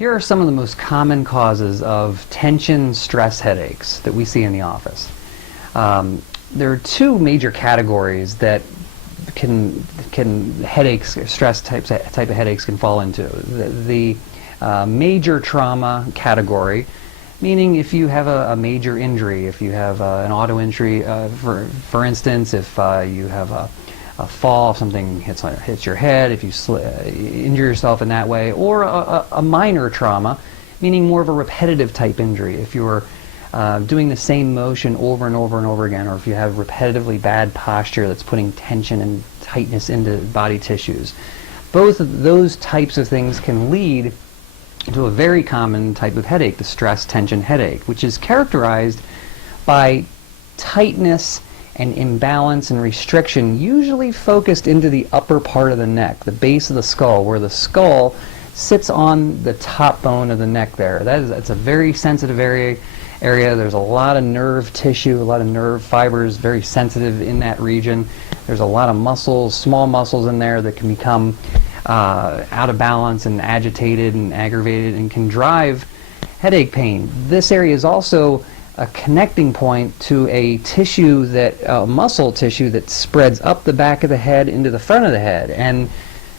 Here are some of the most common causes of tension stress headaches that we see in the office. There are two major categories that headaches, stress type of headaches can fall into. The major trauma category, meaning if you have a major injury, if you have an auto injury, for instance, if you have a fall, if something hits your head, if you injure yourself in that way, or a minor trauma, meaning more of a repetitive type injury. If you're doing the same motion over and over and over again, or if you have repetitively bad posture that's putting tension and tightness into body tissues. Both of those types of things can lead to a very common type of headache, the stress tension headache, which is characterized by tightness and imbalance and restriction, usually focused into the upper part of the neck, the base of the skull, where the skull sits on the top bone of the neck there. That's a very sensitive area. There's a lot of nerve tissue, a lot of nerve fibers, very sensitive in that region. There's a lot of muscles, small muscles in there that can become out of balance and agitated and aggravated and can drive headache pain. This area is also a connecting point to a tissue muscle tissue that spreads up the back of the head into the front of the head. And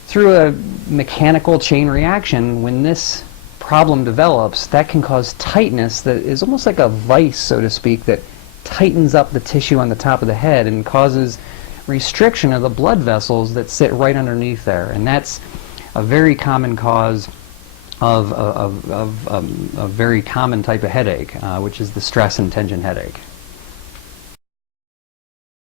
through a mechanical chain reaction, when this problem develops, that can cause tightness that is almost like a vice, so to speak, that tightens up the tissue on the top of the head and causes restriction of the blood vessels that sit right underneath there. And that's a very common cause of a very common type of headache, which is the stress and tension headache.